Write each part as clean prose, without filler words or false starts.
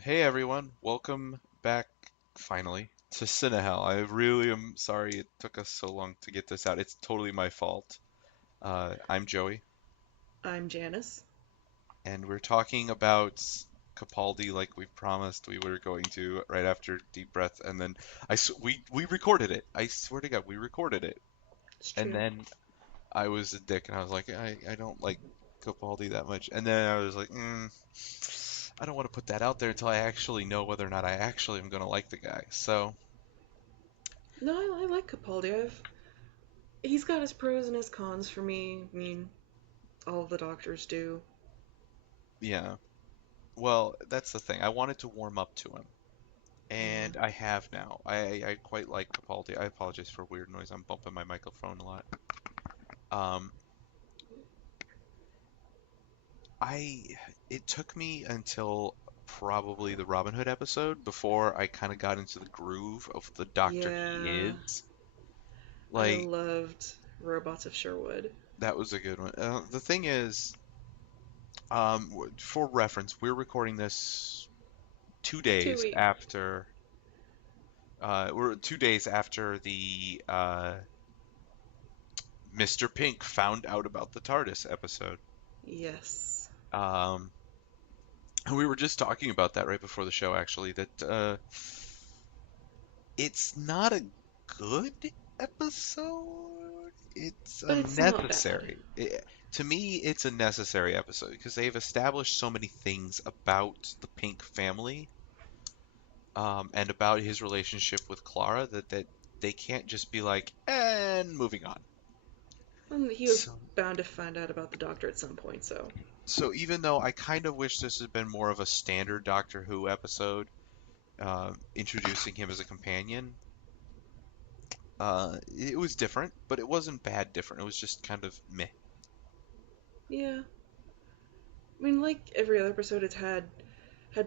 Hey everyone, welcome back finally to CineHell. I really am sorry it took us so long to get this out. It's totally my fault. I'm Joey, I'm Janice. and we're talking about Capaldi like we promised we were going to right after Deep Breath, and then we recorded it. I swear to God, we recorded it, It's and true. then I was a dick, and I was like, I don't like Capaldi that much, and then I was like, I don't want to put that out there until I actually know whether or not I actually am going to like the guy. So. No, I like Capaldi. He's got his pros and his cons for me. I mean, all of the doctors do. Yeah. Well, that's the thing. I wanted to warm up to him, Yeah. and I have now. I quite like Capaldi. I apologize for weird noise. I'm bumping my microphone a lot. Um, I it took me until probably the Robin Hood episode before I kind of got into the groove of the Doctor he Yeah. is. I Like loved Robots of Sherwood. that was a good one. The thing is, for reference, we're recording this two Two days week. after. We're 2 days after the Mr. Pink found out about the TARDIS episode. Yes. Um, we were just talking about that right before the show, actually, that it's not a good episode. It's a But it's not bad. necessary. To me, it's a necessary episode because they've established so many things about the Pink family, and about his relationship with Clara that they can't just be like, and moving on. And he was So bound to find out about the doctor at some point, so. So even though I kind of wish this had been more of a standard Doctor Who episode, introducing him as a companion, it was different, but it wasn't bad different. It was just kind of meh. Yeah. I mean, like every other episode, it's had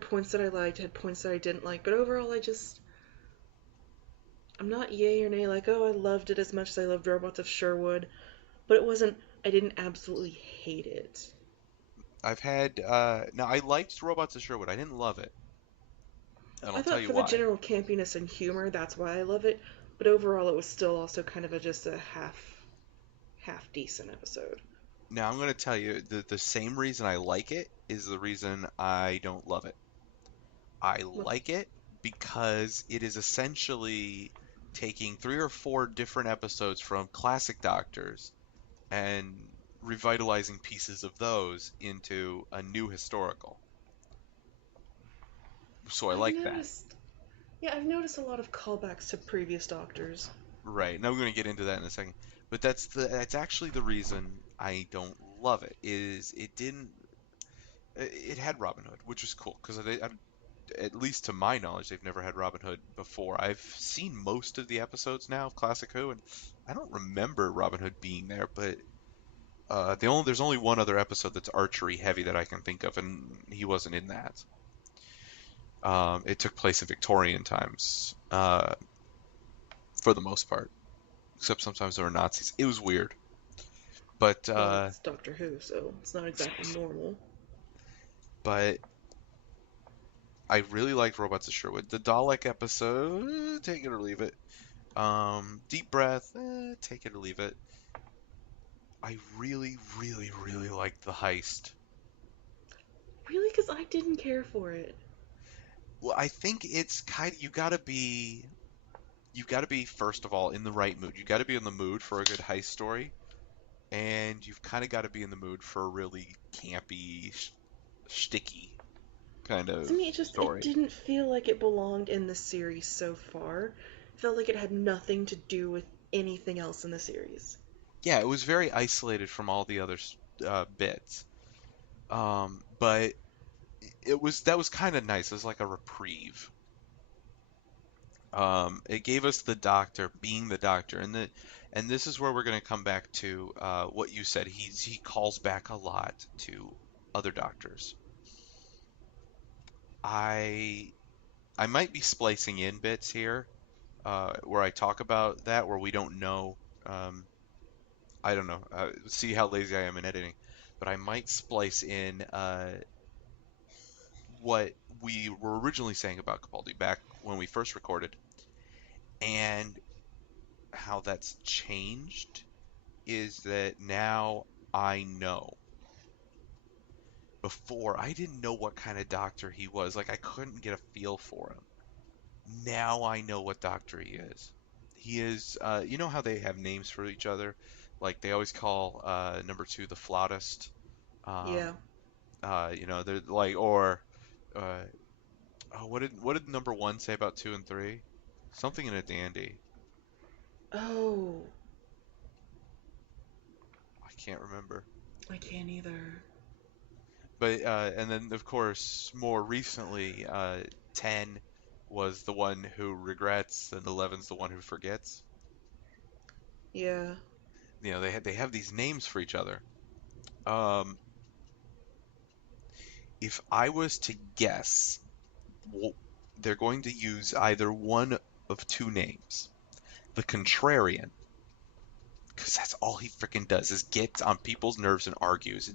points that I liked, had points that I didn't like, but overall, I'm not yay or nay like, oh, I loved it as much as I loved Robots of Sherwood, but it wasn't, I didn't absolutely hate it. I've had now I liked Robots of Sherwood. I didn't love it, and I I'll tell thought you for the why. general campiness and humor, that's why I love it, but overall, it was still also kind of just a half decent episode. Now I'm going to tell you the same reason I like it is the reason I don't love it. I Well, like it because it is essentially taking three or four different episodes from classic Doctors and revitalizing pieces of those into a new historical. So I I've like that. noticed, yeah, I've noticed a lot of callbacks to previous Doctors. Right. Now I'm going to get into that in a second. But that's actually the reason I don't love it is it had Robin Hood, which was cool because at least to my knowledge they've never had Robin Hood before. I've seen most of the episodes now of Classic Who and I don't remember Robin Hood being there, but there's only one other episode that's archery heavy that I can think of, and he wasn't in that. It took place in Victorian times, for the most part, except sometimes there were Nazis. It was weird, but Well, it's Doctor Who, so it's not exactly normal. but I really liked Robots of Sherwood. The Dalek episode, take it or leave it. Deep Breath, take it or leave it. I really, really, really liked the heist. Really, because I didn't care for it. Well, I think it's kind of you got to be first of all in the right mood. You got to be in the mood for a good heist story, and you've kind of got to be in the mood for a really campy, sticky kind To of me, it story. didn't feel like it belonged in the series so far. It felt like it had nothing to do with anything else in the series. Yeah, it was very isolated from all the other bits. But that was kind of nice. It was like a reprieve. It gave us the Doctor being the Doctor, and this is where we're going to come back to what you said. He calls back a lot to other Doctors. I I might be splicing in bits here where I talk about that where we don't know. Um, I don't know. See how lazy I am in editing, but I might splice in what we were originally saying about Capaldi back when we first recorded, and how that's changed is that now I know. Before, I didn't know what kind of doctor he was. Like, I couldn't get a feel for him. Now I know what doctor he is. He is, you know how they have names for each other? Like, they always call number two the flautist. Yeah. Um, they're like, or, uh, oh, what did number one say about two and three? Something in a dandy. Oh, I can't remember. I can't either. But and then of course more recently, 10 was the one who regrets, and 11's the one who forgets. Yeah. They have these names for each other. Um, if I was to guess, w- they're going to use either one of two names. The contrarian, because that's all he freaking does is get on people's nerves and argues.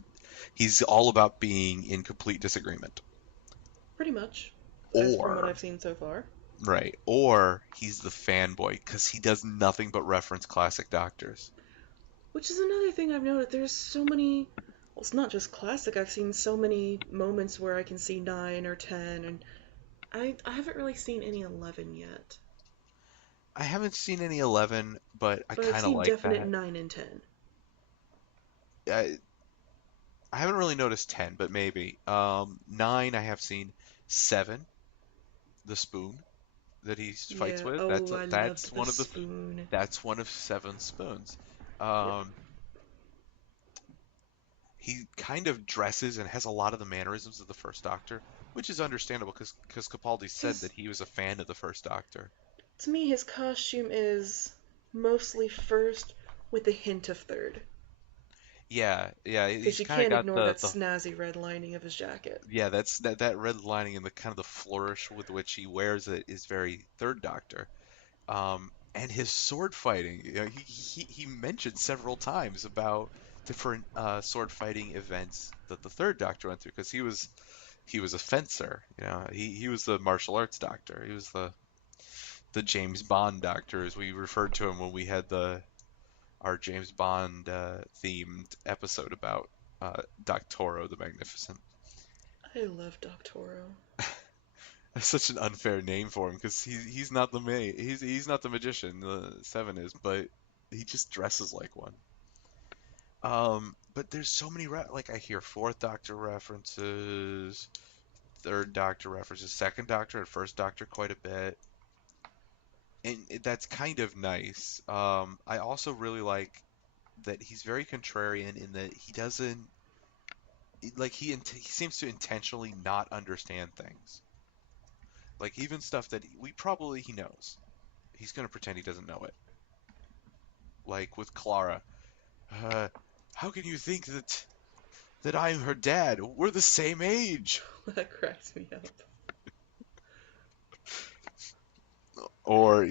He's all about being in complete disagreement. Pretty much, as from what Or I've seen so far. Right. Or he's the fanboy because he does nothing but reference classic doctors. Which is another thing I've noted. There's so many. Well, it's not just classic. I've seen so many moments where I can see 9 or 10, and I haven't really seen any 11 yet. I haven't seen any 11, but I But I've kind of seen like definite that. 9 and 10. I, I haven't really noticed 10, but maybe. 9, I have seen. 7, the spoon that he fights Yeah. with. Oh, I loved the spoon. That's one of 7 spoons. Yep. Um, he kind of dresses and has a lot of the mannerisms of the first Doctor, which is understandable because Capaldi said His that he was a fan of the first Doctor. To me, his costume is mostly first with a hint of third. Yeah, yeah, Because he's you kind of can't got ignore that the snazzy red lining of his jacket. yeah, that red lining and the kind of the flourish with which he wears it is very Third Doctor. And his sword fighting, he mentioned several times about different sword fighting events that the Third Doctor went through because he was a fencer. He was the martial arts doctor. He was the James Bond doctor, as we referred to him when we had the our James Bond themed episode about Doctoro the Magnificent. I love Doctoro. That's such an unfair name for him because he's not the he's not the magician. The Seven is, but he just dresses like one. But there's so many like I hear Fourth Doctor references, Third Doctor references, Second Doctor and First Doctor quite a bit, and that's kind of nice. I also really like that he's very contrarian in that he doesn't like he seems to intentionally not understand things. Like even stuff that he knows. He's gonna pretend he doesn't know it. Like with Clara, uh, how can you think that I'm her dad? We're the same age. That cracks me up. Or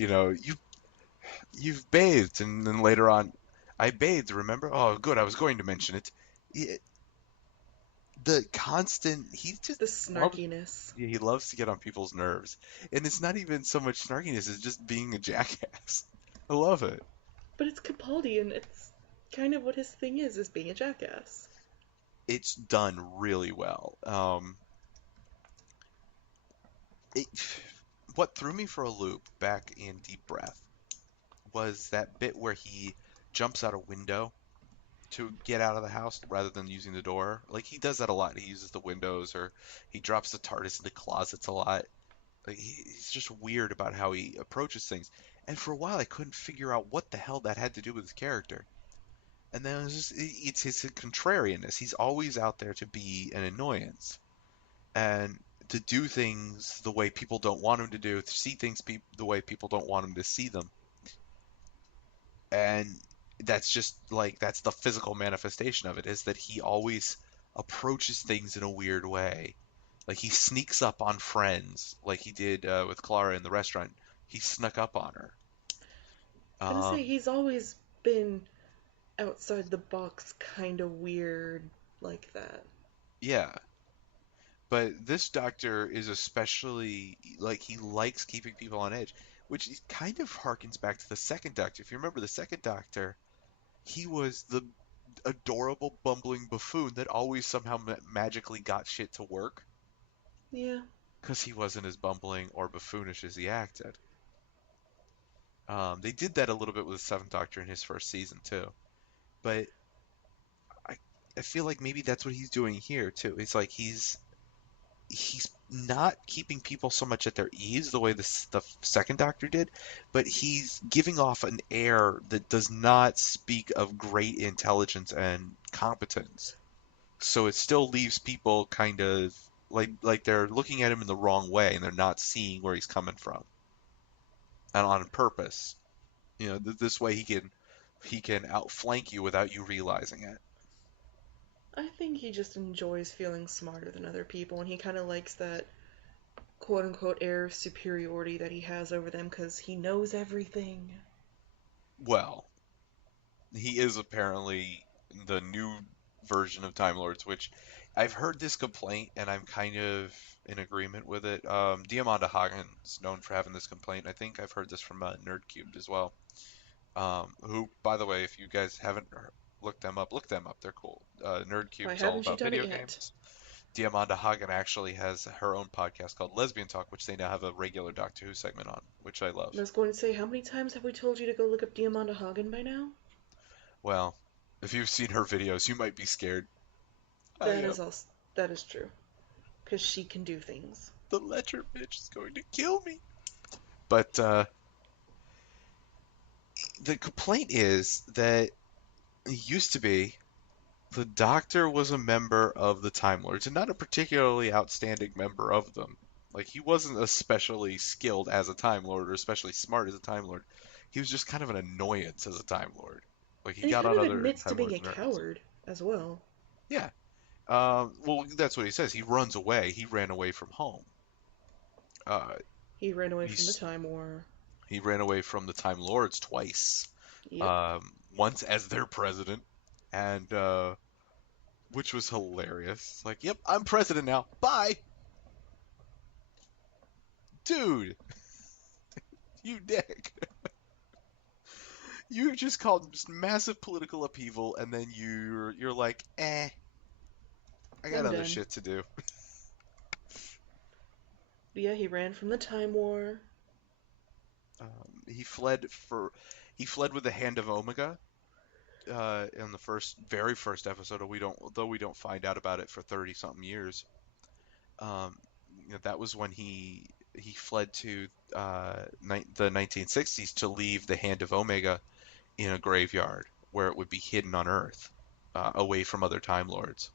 you've bathed, and then later on, I bathed. Remember? Oh, good. I was going to mention it. He, the constant. He just The loves. snarkiness. Yeah, he loves to get on people's nerves, and it's not even so much snarkiness; it's just being a jackass. I love it. But it's Capaldi, and it's kind of what his thing is being a jackass. It's done really well. It, what threw me for a loop back in Deep Breath was that bit where he jumps out a window to get out of the house rather than using the door. Like he does that a lot. He uses the windows or he drops the TARDIS into closets a lot. Like he's just weird about how he approaches things. And for a while, I couldn't figure out what the hell that had to do with his character. And then it's his contrarianness. He's always out there to be an annoyance and to do things the way people don't want him to do, to see things the way people don't want him to see them. And that's just like that's the physical manifestation of it is that he always approaches things in a weird way. Like he sneaks up on friends, like he did with Clara in the restaurant. He snuck up on her. I gotta say, Um, he's always been outside the box, kind of weird like that. yeah, But this doctor is especially like he likes keeping people on edge, which kind of harkens back to the second doctor. If you remember the second doctor, he was the adorable bumbling buffoon that always somehow magically got shit to work Yeah, because he wasn't as bumbling or buffoonish as he acted. They did that a little bit with the Seventh Doctor in his first season too, but I I feel like maybe that's what he's doing here too. It's like he's not keeping people so much at their ease the way the second Doctor did, but he's giving off an air that does not speak of great intelligence and competence. So it still leaves people kind of like they're looking at him in the wrong way and they're not seeing where he's coming from, and on purpose. This way he can outflank you without you realizing it. I think he just enjoys feeling smarter than other people, and he kind of likes that quote unquote air of superiority that he has over them because he knows everything. Well, he is apparently the new version of Time Lords, which I've heard this complaint and I'm kind of in agreement with it. Diamanda Hagen's known for having this complaint. I think I've heard this from Nerdcubed as well. Who, by the way, if you guys haven't looked them up, look them up. They're cool. Why Nerdcube's all haven't you about done it video yet? games. Diamanda Hagen actually has her own podcast called Lesbian Talk, which they now have a regular Doctor Who segment on, which I love. I was going to say, how many times have we told you to go look up Diamanda Hagen by now? Well, if you've seen her videos, you might be scared. I That am. is also that is true, because she can do things. The Ledger bitch is going to kill me. But the complaint is that it used to be the Doctor was a member of the Time Lords, and not a particularly outstanding member of them. Like, he wasn't especially skilled as a Time Lord or especially smart as a Time Lord. He was just kind of an annoyance as a Time Lord. Like, he And he got kind on of other admits to Time being Lords' a nerves. coward as well. Yeah. Well, that's what he says. He runs away. He ran away from home. Uh, He ran away from the he's Time War. he ran away from the Time Lords twice. Yep. Once as their president, and which was hilarious. Like, yep, I'm president now. Bye, dude. You dick. You just caused just massive political upheaval, and then you're like, I got I'm other done. shit to do. But yeah, he ran from the Time War. He fled with the hand of Omega. In the very first episode, we don't find out about it for 30 something years. Um, that was when he fled to the 1960s to leave the hand of Omega in a graveyard where it would be hidden on Earth, away from other Time Lords.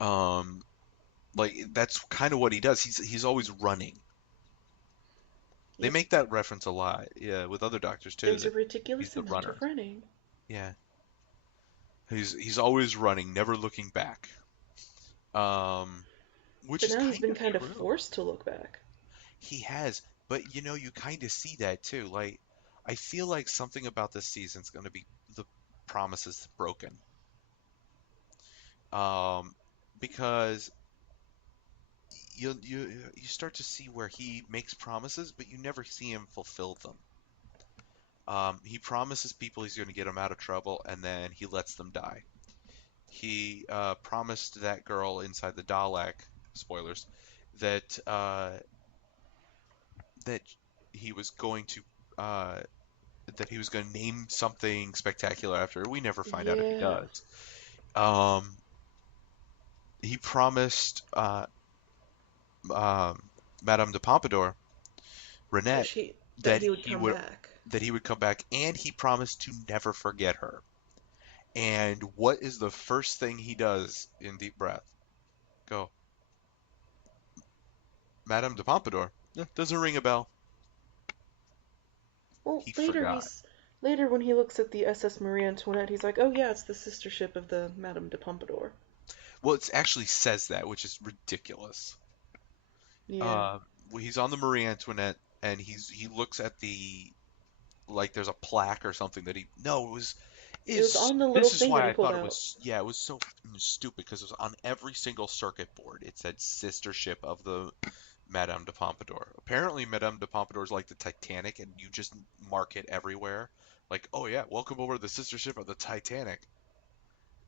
Um, like that's kind of what he does. He's always running. They Yep. make that reference a lot, yeah, with other doctors too, There's a that he's ridiculous the amount runner. of running. Yeah, he's always running, never looking back. Um, which But is now he's kind been of kind of true. forced to look back. He has, but you kind of see that too. Like, I feel like something about this season's going to be the promises broken. Um, because you start to see where he makes promises, but you never see him fulfill them. He promises people he's going to get them out of trouble, and then he lets them die. He promised that girl inside the Dalek, spoilers, that that he was going to uh, he was going to name something spectacular after her. We never find out if he Yeah. does. Um, he promised um, Madame de Pompadour, That Renette, she that that he would he come would back. come back, and he promised to never forget her. And what is the first thing he does in Deep Breath? Go, Madame de Pompadour. Doesn't ring a bell. Well, He forgot. later when he looks at the SS Marie Antoinette, he's like, "Oh yeah, it's the sister ship of the Madame de Pompadour." Well, it actually says that, which is ridiculous. Yeah. Uh, he's on the Marie Antoinette, and he looks at the like there's a plaque or something that he no it was It was is on the little this is thing that why he I pulled thought it out. was yeah, it was so stupid because it was on every single circuit board. It said sister ship of the Madame de Pompadour. Apparently, Madame de Pompadour is like the Titanic, and you just mark it everywhere. Like, oh yeah, welcome over to the sister ship of the Titanic.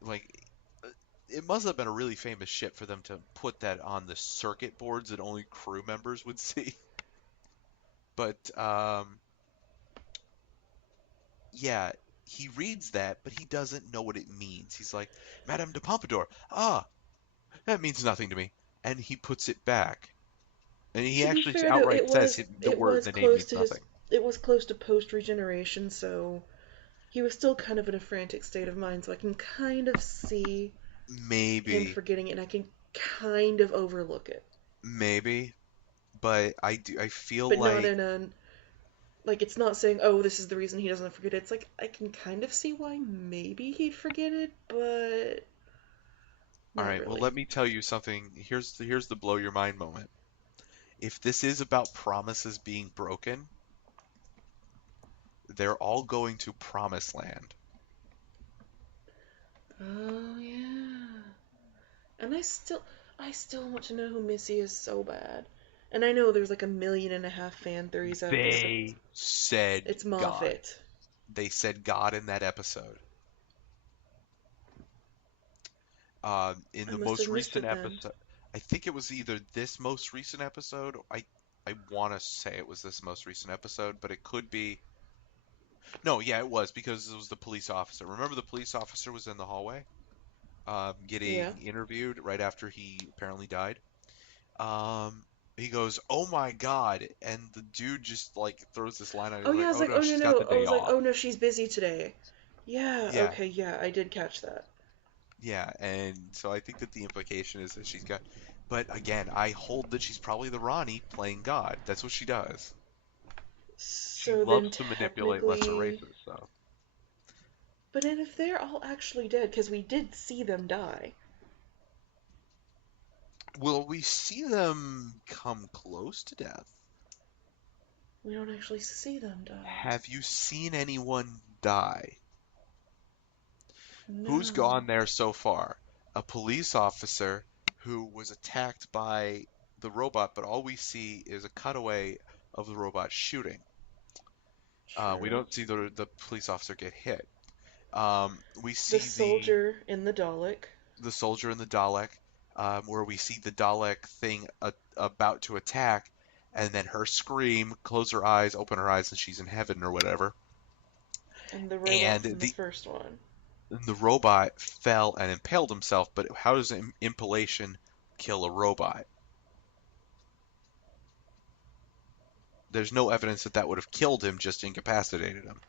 Like, uh, it must have been a really famous ship for them to put that on the circuit boards that only crew members would see. But yeah, he reads that, but he doesn't know what it means. He's like, Madame de Pompadour. Ah, that means nothing to me. And he puts it back. And he To be actually fair, though, outright says the it word, was the name close means to his nothing. it was close to post regeneration, so he was still kind of in a frantic state of mind. So I can kind of see him Maybe, forgetting it, and I can kind of overlook it, maybe, but I feel but not like, in a like it's not saying, oh, this is the reason he doesn't forget it. It's like I can kind of see why maybe he'd forget it, but all not right, well, really. let me tell you something. Here's the blow your mind moment. If this is about promises being broken, they're all going to Promised Land. Oh yeah. And I still want to know who Missy is so bad. And I know there's like a million and a half fan theories out there, but They said it's God. Moffat. They said God in that episode. In I the must most have missed recent it then. episode, I think it was either this most recent episode. I want to say it was this most recent episode, but it could be. No, yeah, it was because it was the police officer. Remember, the police officer was in the hallway, Yeah. getting interviewed right after he apparently died. He goes, "Oh my God!" And the dude just like throws this line out. Oh He's yeah, like, I was "Oh like, no, oh no she's got no. the I day was like, off." oh no, she's busy today. Yeah, Yeah, okay, yeah, I did catch that. yeah, and so I think that the implication is that she's got. But again, I hold that she's probably the Ronnie playing God. That's what she does. She So then loves to manipulate lesser technically, races, so. but then if they're all actually dead, because we did see them die, Will we see them come close to death? we don't actually see them die. Have you seen anyone die? Who's No. gone there so far? A police officer who was attacked by the robot, but all we see is a cutaway of the robot shooting. We True. don't see the police officer get hit. We The see soldier in the Dalek. the soldier in the Dalek, where we see the Dalek thing about to attack, and then her scream, close her eyes, open her eyes, and she's in heaven or whatever. And the robot And from the the first one. the robot fell and impaled himself. But how does impalation kill a robot? There's no evidence that that would have killed him, just incapacitated him.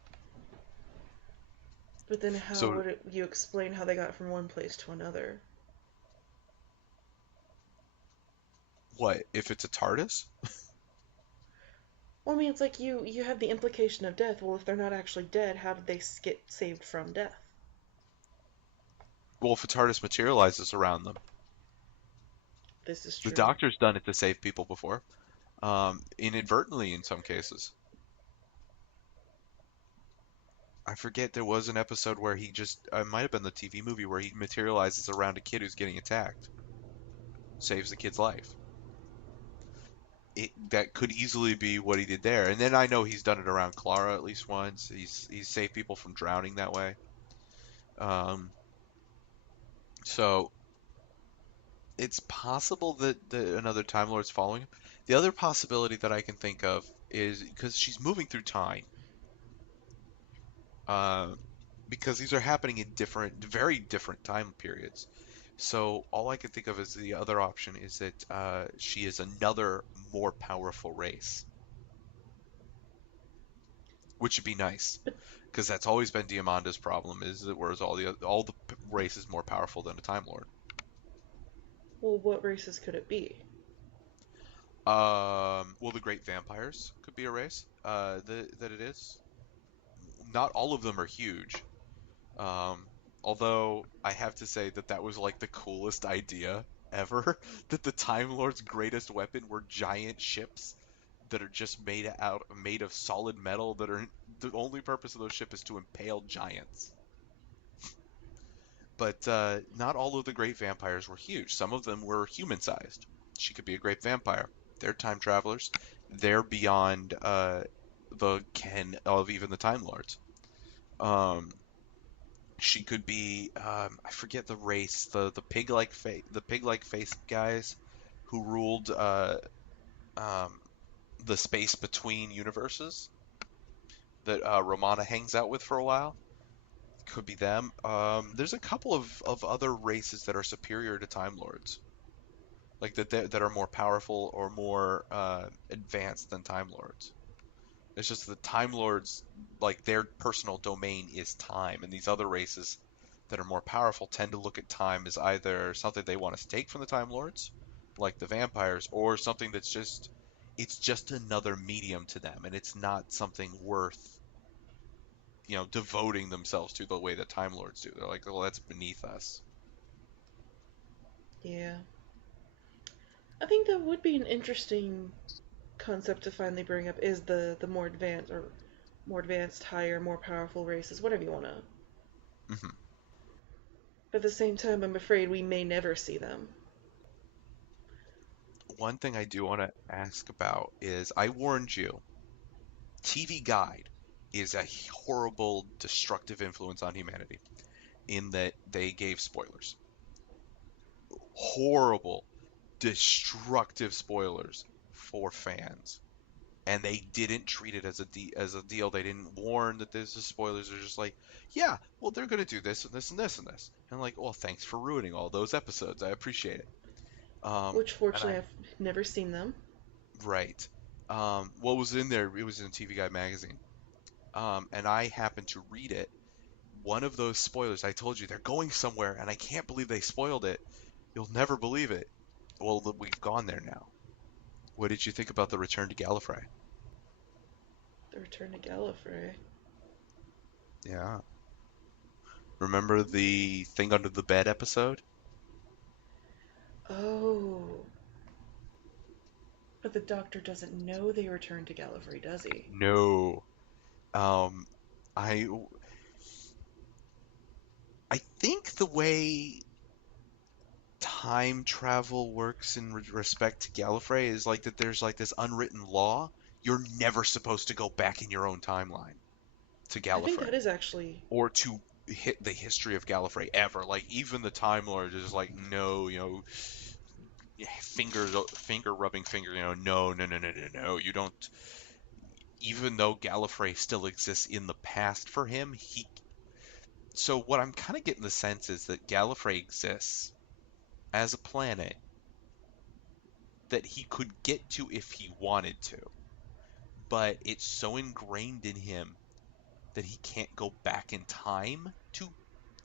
But then how So would you explain how they got from one place to another? what if it's a TARDIS? Well, I mean, it's like you have the implication of death. Well, if they're not actually dead, how did they get saved from death? Well, if a TARDIS materializes around them, This is the true. Doctor's done it to save people before, inadvertently in some cases. I forget there was an episode where he just, it might have been the TV movie where he materializes around a kid who's getting attacked, saves the kid's life. That could easily be what he did there. And then I know he's done it around Clara at least once. He's saved people from drowning that way. Um, so it's possible that another Time Lord's following him. The other possibility that I can think of is because she's moving through time. Uh, because these are happening in very different time periods. So all I can think of as the other option is that she is another more powerful race, which would be nice, But because that's always been Diamanda's problem, is that whereas all the race is more powerful than a Time Lord. well, what races could it be? Well, the Great Vampires could be a race. That it is. Not all of them are huge. Um, Although I have to say that that was like the coolest idea ever, that the Time Lord's greatest weapon were giant ships that are just made of solid metal that are the only purpose of those ships is to impale giants. but not all of the great vampires were huge. Some of them were human-sized. She could be a great vampire. They're time travelers. They're beyond the ken of even the Time Lords. Um, she could be I forget the race, the pig-like face guys who ruled um, the space between universes that Romana hangs out with for a while. Could be them. There's a couple of other races that are superior to Time Lords, like that are more powerful or more advanced than Time Lords. It's just the Time Lords, like their personal domain is time, and these other races that are more powerful tend to look at time as either something they want to take from the Time Lords, like the vampires, or something that's just it's just another medium to them, and it's not something worth devoting themselves to the way that Time Lords do. They're like, well, that's beneath us. Yeah. I think that would be an interesting concept to finally bring up is the more advanced, higher, more powerful races, whatever you wanna. Hmm. But at the same time, I'm afraid we may never see them. One thing I do want to ask about is I warned you, TV Guide is a horrible, destructive influence on humanity in that they gave spoilers. Horrible, destructive spoilers for fans. And they didn't treat it as as a deal. They didn't warn that this is spoilers. They're just like, yeah, well, they're gonna do this and this and this and this. And I'm like, well, thanks for ruining all those episodes. I appreciate it. Which And fortunately I I've never seen them. right. What was in there? It was in TV Guide magazine. And I happened to read it. One of those spoilers, I told you they're going somewhere, and I can't believe they spoiled it. You'll never believe it. Well, we've gone there now. What did you think about the return to Gallifrey? The Return to Gallifrey. Yeah. Remember the thing under the bed episode? Oh, but the Doctor doesn't know they returned to Gallifrey, does he? No. Um, I I think the way time travel works in respect to Gallifrey is like that there's like this unwritten law. You're never supposed to go back in your own timeline to I think Gallifrey that is actually. or to hit the history of Gallifrey ever. Like even the Time Lord is like, no, finger rubbing finger, no, no, no, no, no, no. You don't. Even though Gallifrey still exists in the past for him, he. So what I'm kind of getting the sense is that Gallifrey exists as a planet that he could get to if he wanted to, but it's so ingrained in him that he can't go back in time to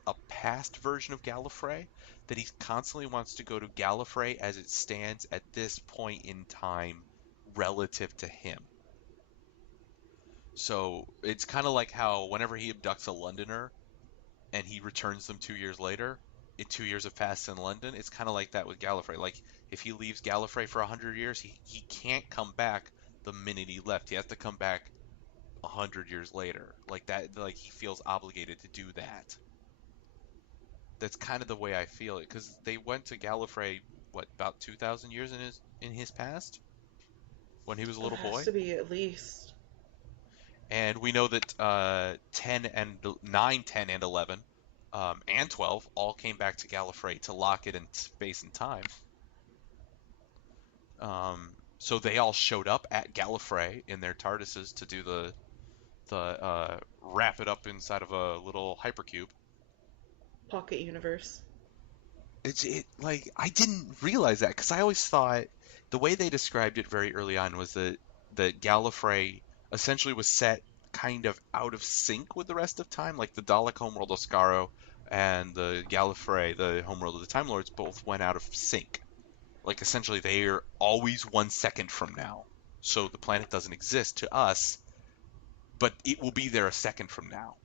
a past version of Gallifrey, that he constantly wants to go to Gallifrey as it stands at this point in time relative to him. So it's kind of like how whenever he abducts a Londoner and he returns them 2 years later, 2 years have passed in London. It's kind of like that with Gallifrey. Like if he leaves Gallifrey for 100 years, he can't come back the minute he left. He has to come back 100 years later. Like that, like he feels obligated to do that. That's kind of the way I feel it because they went to Gallifrey what about 2,000 years in his past when he was a Oh, it little has boy, to be at least. and we know that 10 and 9, 10 and 11, and 12 all came back to Gallifrey to lock it in space and time. So they all showed up at Gallifrey in their TARDISes to do the wrap it up inside of a little hypercube. Pocket Universe. It like I didn't realize that because I always thought the way they described it very early on was that Gallifrey essentially was set kind of out of sync with the rest of time. Like the Dalek homeworld Oscaro and the Gallifrey, the homeworld of the Time Lords, both went out of sync. Like essentially they're always 1 second from now. So the planet doesn't exist to us, but it will be there a second from now,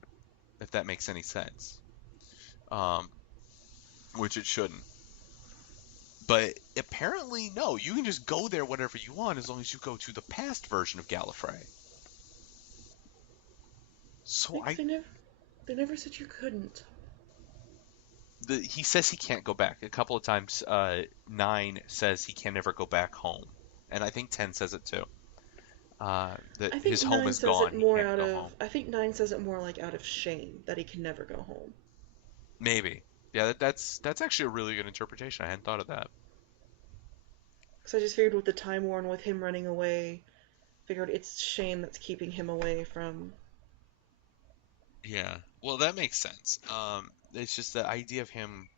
if that makes any sense. Um, which it shouldn't. But apparently, no, you can just go there whenever you want as long as you go to the past version of Gallifrey. So They never said you couldn't. he says he can't go back. A couple of times, 9 says he can never go back home. And I think 10 says it too. That I think his home Nine is says it gone. He more can't out go of. home. I think Nine says it more like out of shame that he can never go home. Maybe. Yeah, that's actually a really good interpretation. I hadn't thought of that. Because I just figured with the Time War and with him running away, figured it's shame that's keeping him away from. Yeah. Well, that makes sense. It's just the idea of him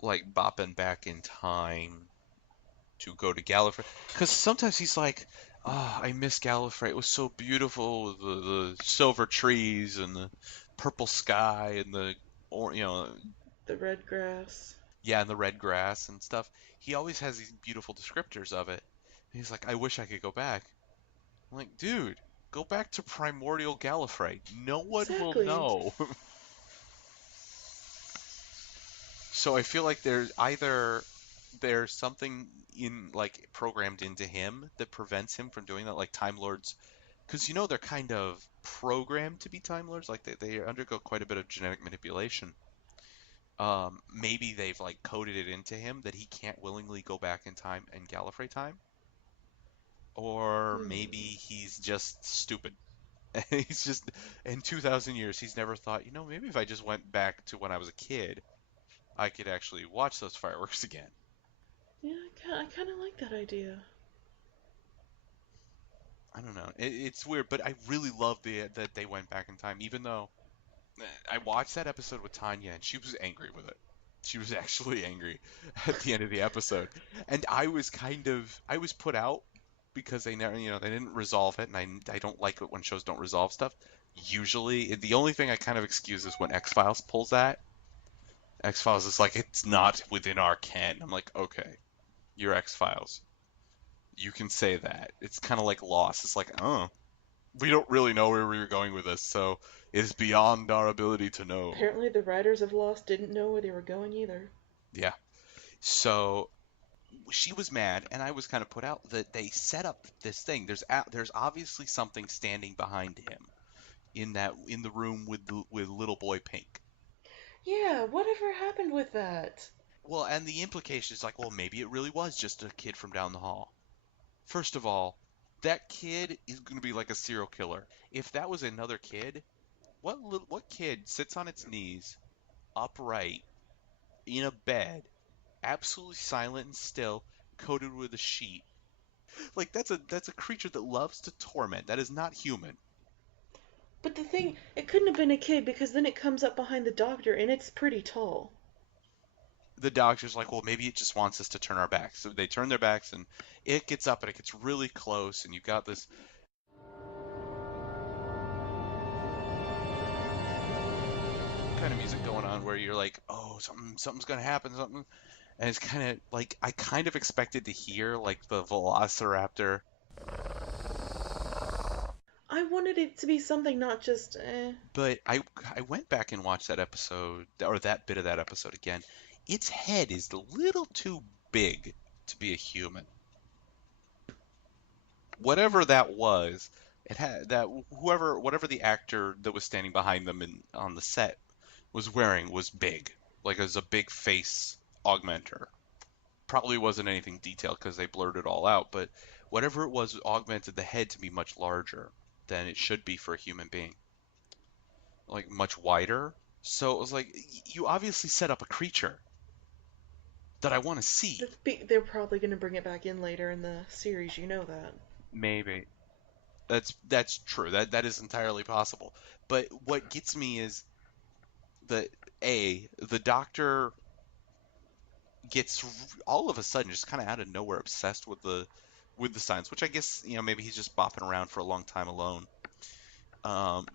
like bopping back in time to go to Gallifrey, because sometimes he's like, "Oh, I miss Gallifrey. It was so beautiful, with the silver trees and the purple sky and the, or The red grass. yeah, and the red grass and stuff." He always has these beautiful descriptors of it. And he's like, "I wish I could go back." I'm like, dude, go back to primordial Gallifrey. No one will Exactly. know. So I feel like there's something in like programmed into him that prevents him from doing that, like Time Lords, because they're kind of programmed to be Time Lords, like they undergo quite a bit of genetic manipulation. Maybe they've like coded it into him that he can't willingly go back in time and Gallifrey time, or maybe Hmm. he's just stupid. He's just in 2,000 years he's never thought, maybe if I just went back to when I was a kid, I could actually watch those fireworks again. Yeah, I kind of like that idea. I don't know. It's weird, but I really love that they went back in time, even though I watched that episode with Tanya and she was angry with it. She was actually angry at the end of the episode, and I was put out because they never, they didn't resolve it, and I don't like it when shows don't resolve stuff. Usually, the only thing I kind of excuse is when X Files pulls that. X Files is like it's not within our canon. I'm like, okay, you're X Files. You can say that. It's kind of like Lost. It's like, oh, we don't really know where we were going with this, so it is beyond our ability to know. Apparently, the writers of Lost didn't know where they were going either. Yeah. So she was mad, and I was kind of put out that they set up this thing. There's obviously something standing behind him in the room with little boy Pink. Yeah, whatever happened with that? Well, and the implication is like, well, maybe it really was just a kid from down the hall. First of all, that kid is going to be like a serial killer. If that was another kid, what kid sits on its knees, upright, in a bed, absolutely silent and still, coated with a sheet? Like that's a creature that loves to torment. That is not human. But the thing, it couldn't have been a kid because then it comes up behind the doctor and it's pretty tall. The doctor's like, well, maybe it just wants us to turn our backs. So they turn their backs, and it gets up and it gets really close, and you've got this kind of music going on where you're like, oh, something's gonna happen, something. And it's kind of like I kind of expected to hear like the Velociraptor, I wanted it to be something not just, but I went back and watched that episode or that bit of that episode again. Its head is a little too big to be a human. Whatever that was, it had that whatever the actor that was standing behind them on the set was wearing was big, like it was a big face augmenter. Probably wasn't anything detailed because they blurred it all out, but whatever it was augmented the head to be much larger than it should be for a human being, like much wider. So it was like you obviously set up a creature that I want to see. they're probably going to bring it back in later in the series, you know that. Maybe. That's true. That is entirely possible. But what gets me is the the doctor gets all of a sudden just kind of out of nowhere obsessed with the science, which I guess maybe he's just bopping around for a long time alone. Um,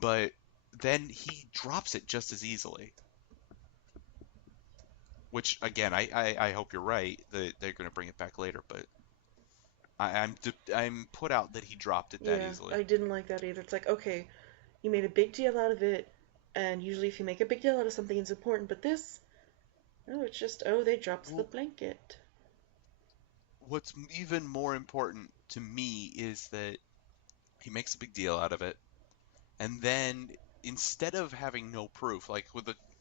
but then he drops it just as easily, which again I hope you're right that they're going to bring it back later, but I'm put out that he dropped it that Yeah, easily. I didn't like that either. It's like, okay, you made a big deal out of it, and usually if you make a big deal out of something, it's important, but this, oh, it's just, oh, they dropped the Well, blanket. what's even more important to me is that he makes a big deal out of it, and then instead of having no proof, like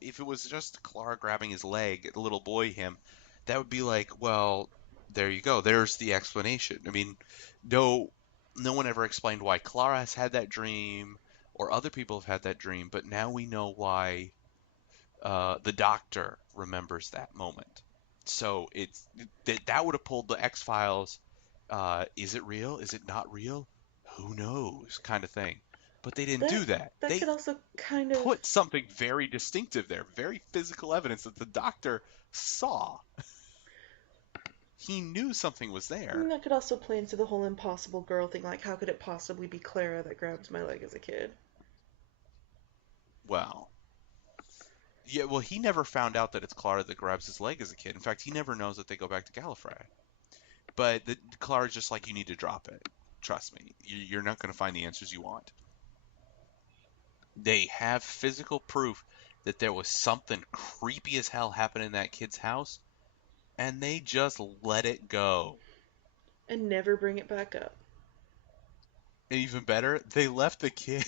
if it was just Clara grabbing his leg, the little boy him, that would be like, well, there you go. There's the explanation. I mean, no, no one ever explained why Clara has had that dream or other people have had that dream, but now we know why the doctor remembers that moment. So that would have pulled the X Files. Is it real? Is it not real? Who knows? Kind of thing. But they didn't That do that. that They could also kind of put something very distinctive there, very physical evidence that the doctor saw. He knew something was I mean, there. that could also play into the whole impossible girl thing. Like, how could it possibly be Clara that grabbed my leg as a kid? Well, yeah, well, he never found out that it's Clara that grabs his leg as a kid. In fact, he never knows that they go back to Gallifrey. But Clara's just like, you need to drop it. Trust me, you're not going to find the answers you want. They have physical proof that there was something creepy as hell happening in that kid's house, and they just let it go. And never bring it back up. And even better, they left the kid.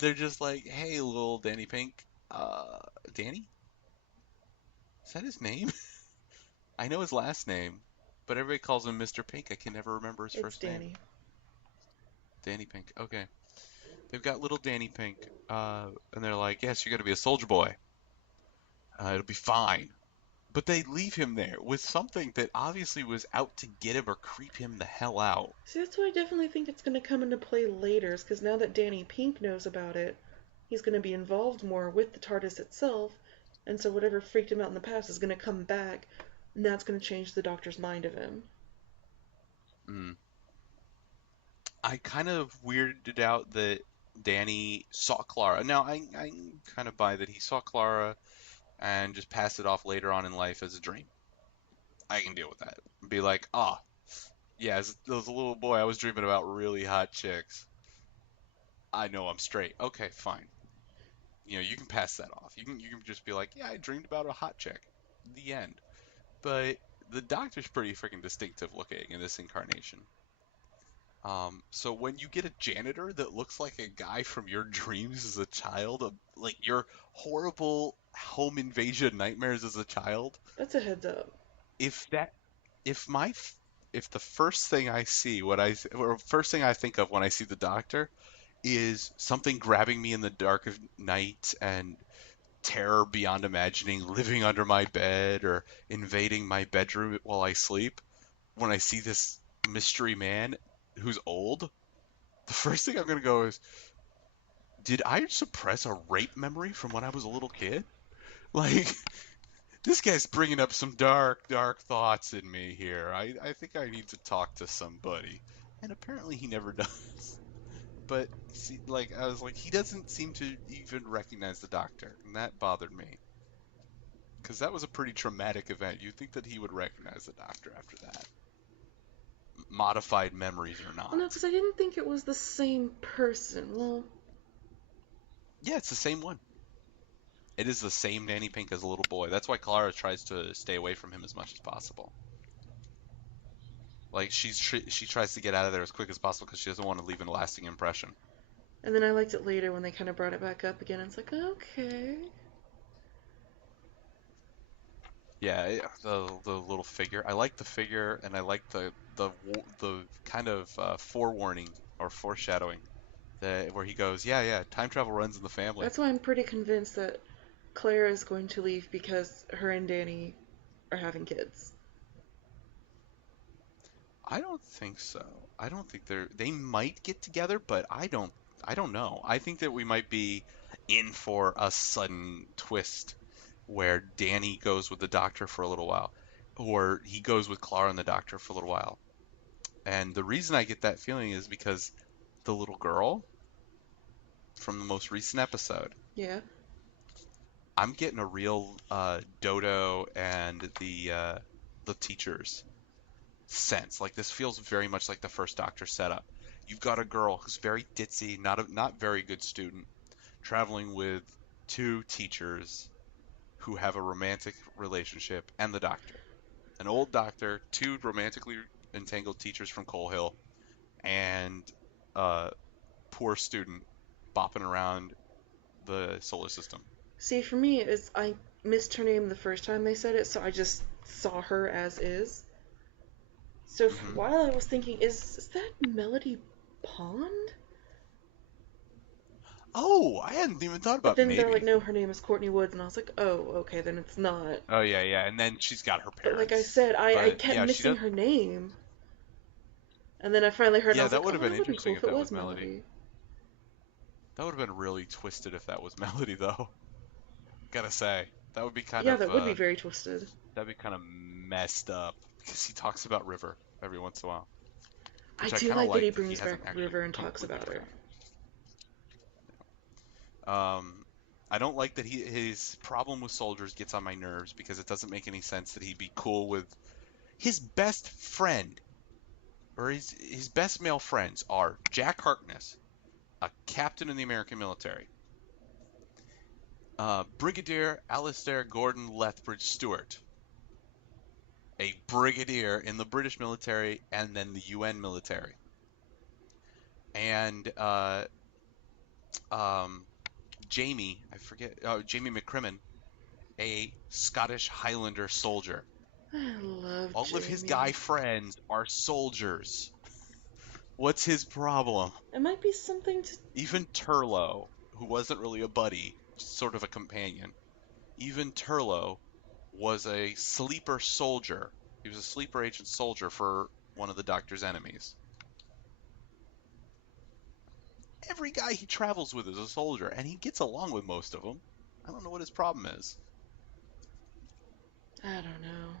They're just like, hey, little Danny Pink. Danny? Is that his name? I know his last name, but everybody calls him Mr. Pink. I can never remember his It's first name. Danny. Danny Pink. Okay. They've got little Danny Pink, and they're like, yes, you're going to be a soldier boy. It'll be fine. But they leave him there with something that obviously was out to get him or creep him the hell out. See, that's why I definitely think it's going to come into play later, because now that Danny Pink knows about it, he's going to be involved more with the TARDIS itself, and so whatever freaked him out in the past is going to come back, and that's going to change the Doctor's mind of him. Mm. I kind of weirded out that Danny saw Clara. Now, I kind of buy that he saw Clara and just passed it off later on in life as a dream. I can deal with that. Be like, ah, yeah, as a little boy, I was dreaming about really hot chicks. I know I'm straight. Okay, fine. You can pass that off. You can just be like, yeah, I dreamed about a hot chick. The end. But the Doctor's pretty freaking distinctive looking in this incarnation. So when you get a janitor that looks like a guy from your dreams as a child, like your horrible home invasion nightmares as a child, That's a heads up. if that, if my, if the first thing I see, or first thing I think of when I see the Doctor is something grabbing me in the dark of night and terror beyond imagining living under my bed or invading my bedroom while I sleep, when I see this mystery man who's old, the first thing I'm going to go is, did I suppress a rape memory from when I was a little kid? Like, this guy's bringing up some dark, dark thoughts in me here. I think I need to talk to somebody. And apparently he never does. But, see, like, I was like, he doesn't seem to even recognize the Doctor. And that bothered me. Because that was a pretty traumatic event. You'd think that he would recognize the Doctor after that. Modified memories or Well, no, not. because I didn't think it was the same person. Well, Yeah, it's the same one. It is the same Danny Pink as a little boy. That's why Clara tries to stay away from him as much as possible. Like she tries to get out of there as quick as possible because she doesn't want to leave a lasting impression. and then I liked it later when they kind of brought it back up again. It's like, okay. Yeah, the little figure. I like the figure, and I like the kind of forewarning or foreshadowing that where he goes, yeah, yeah, time travel runs in the family. That's why I'm pretty convinced that Claire is going to leave because her and Danny are having kids. I don't think so. I don't think they might get together, but I don't know. I think that we might be in for a sudden twist where Danny goes with the doctor for a little while, or he goes with Clara and the doctor for a little while. And the reason I get that feeling is because the little girl from the most recent episode, Yeah. I'm getting a real Dodo and the teachers sense. Like this feels very much like the first Doctor setup. You've got a girl who's very ditzy, not very good student, traveling with two teachers who have a romantic relationship, and the Doctor. An old doctor, two romantically entangled teachers from Coal Hill, and a poor student bopping around the solar system. See, for me, is I missed her name the first time they said it, so I just saw her as is. So for a Hmm. while I was thinking, is that Melody Pond? Oh, I hadn't even thought But about then they're like, maybe. no, her name is Courtney Woods, and I was like, oh, okay, then it's not. Oh yeah, yeah, and then she's got her But like I parents. said, I But kept yeah, she missing does. her name. And then I finally heard, and I Yeah, was that like, would oh, have been that would be interesting cool if if it that was was Melody. Melody. That would have been really twisted if that was Melody, though. Gotta say, that would be kind Yeah, of that would be very twisted. that'd be kind of messed up because he talks about River every once in a while, I which I do kind of like that he like that he brings back hasn't actually River and talks completely about her. forgotten. I don't like that his problem with soldiers gets on my nerves because it doesn't make any sense that he'd be cool with his best friend or his best male friends are Jack Harkness, a captain in the American military, Brigadier Alistair Gordon Lethbridge Stewart, a brigadier in the British military and then the UN military, and um, Jamie, I forget, Jamie McCrimmon, a Scottish Highlander soldier. I love All of his guy Jamie. friends are soldiers. What's his problem? It might be something to. Even Turlo, who wasn't really a buddy, just sort of a companion, even Turlo was a sleeper soldier. He was a sleeper agent soldier for one of the Doctor's enemies. Every guy he travels with is a soldier, and he gets along with most of them. I don't know what his problem is. I don't know.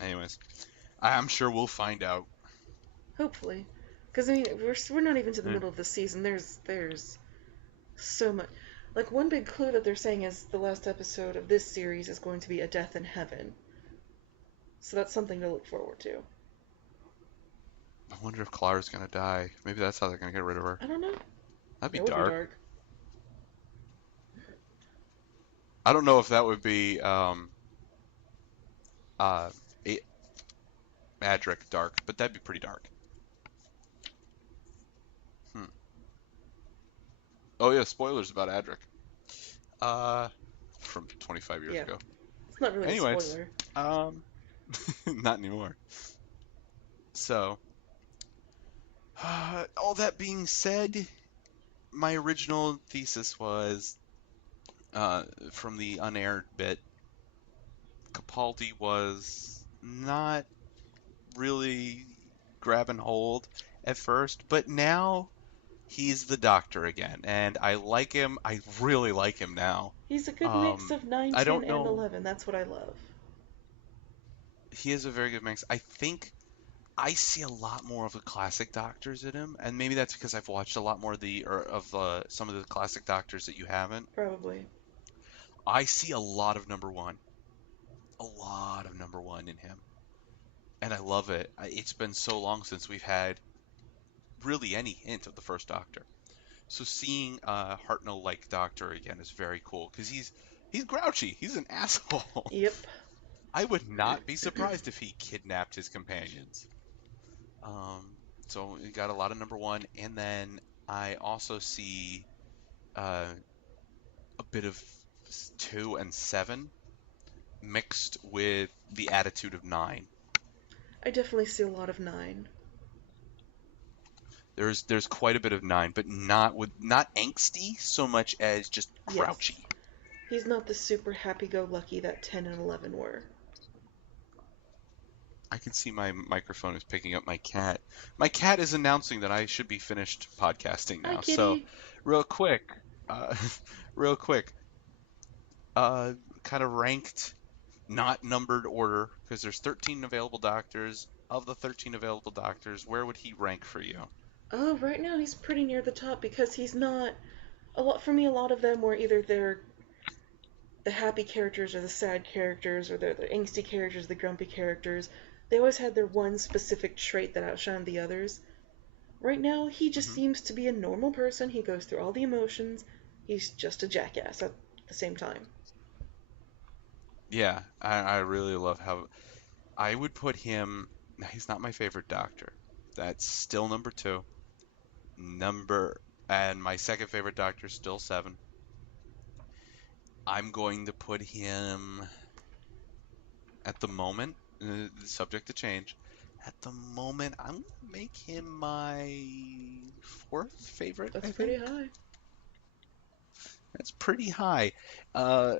Anyways, I'm sure we'll find out. Hopefully. Because, I mean, we're not even to the Eh. middle of the season. There's so much. Like, one big clue that they're saying is the last episode of this series is going to be A Death in Heaven. So that's something to look forward to. I wonder if Clara's gonna die. Maybe that's how they're gonna get rid of her. I don't know. That'd be That would be dark. dark. I don't know if that would be uh a- Adric dark, but that'd be pretty dark. Hmm. Oh yeah, spoilers about Adric. Uh, from 25 years Yeah. ago. It's not really a Anyways, spoiler. um, not anymore. So, all that being said, my original thesis was uh, from the unaired bit, Capaldi was not really grabbing hold at first, but now he's the Doctor again, and I like him. I really like him now. He's a good mix of 9, I 10, don't and know. 11. That's what I love. He is a very good mix. I think I see a lot more of the classic Doctors in him, and maybe that's because I've watched a lot more of the or of some of the classic Doctors that you haven't. Probably. I see a lot of number one in him, and I love it. It's been so long since we've had really any hint of the first Doctor. So seeing Hartnell like Doctor again is very cool because he's grouchy. He's an asshole. Yep. I would not be surprised if he kidnapped his companions. Um, so we got a lot of number one, and then I also see uh, a bit of 2 and 7 mixed with the attitude of 9. I definitely see a lot of 9. There's quite a bit of 9, but not angsty so much as just Yes. grouchy. He's not the super happy-go-lucky that 10 and 11 were. I can see my microphone is picking up my cat. My cat is announcing that I should be finished podcasting Hi, now. So, kitty. real quick, uh, real quick, uh, kind of ranked, not numbered order, because there's 13 available doctors. Of the 13 available doctors, where would he rank for you? Oh, right now he's pretty near the top because he's not a lot for me. A lot of them were either they're the happy characters or the sad characters or they're the angsty characters, the grumpy characters. They always had their one specific trait that outshined the others. Right now, he just Hmm. seems to be a normal person. He goes through all the emotions. He's just a jackass at the same time. Yeah, I really love how I would put him. He's not my favorite doctor. That's still number two. Number And my second favorite Doctor is still Seven. I'm going to put him at the moment, subject to change. At the moment, I'm going to make him my fourth favorite, That's I pretty think. high. That's pretty high. Uh,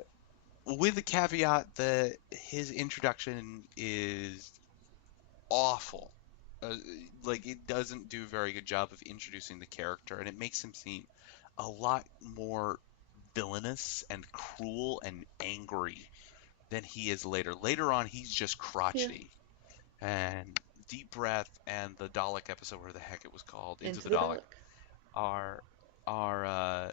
with the caveat that his introduction is awful. Uh, like, it doesn't do a very good job of introducing the character, and it makes him seem a lot more villainous and cruel and angry than he is later. Later on, he's just Yeah. crotchety. And Deep Breath and the Dalek episode, where the heck it was called, Into Into the the Dalek, Dalek. are are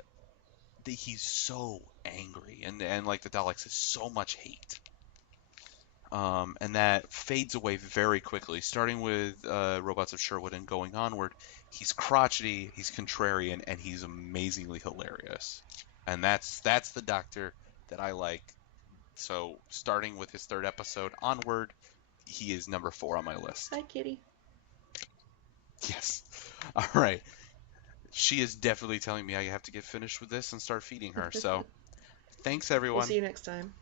he's so angry, and like the Daleks is so much hate. And that fades away very quickly, starting with Robots of Sherwood and going onward. He's crotchety, he's contrarian, and he's amazingly hilarious. And that's the Doctor that I like. So starting with his third episode onward, he is number 4 on my list. Hi, kitty. Yes. All right. She is definitely telling me I have to get finished with this and start feeding her. So thanks, We'll see everyone. you next time.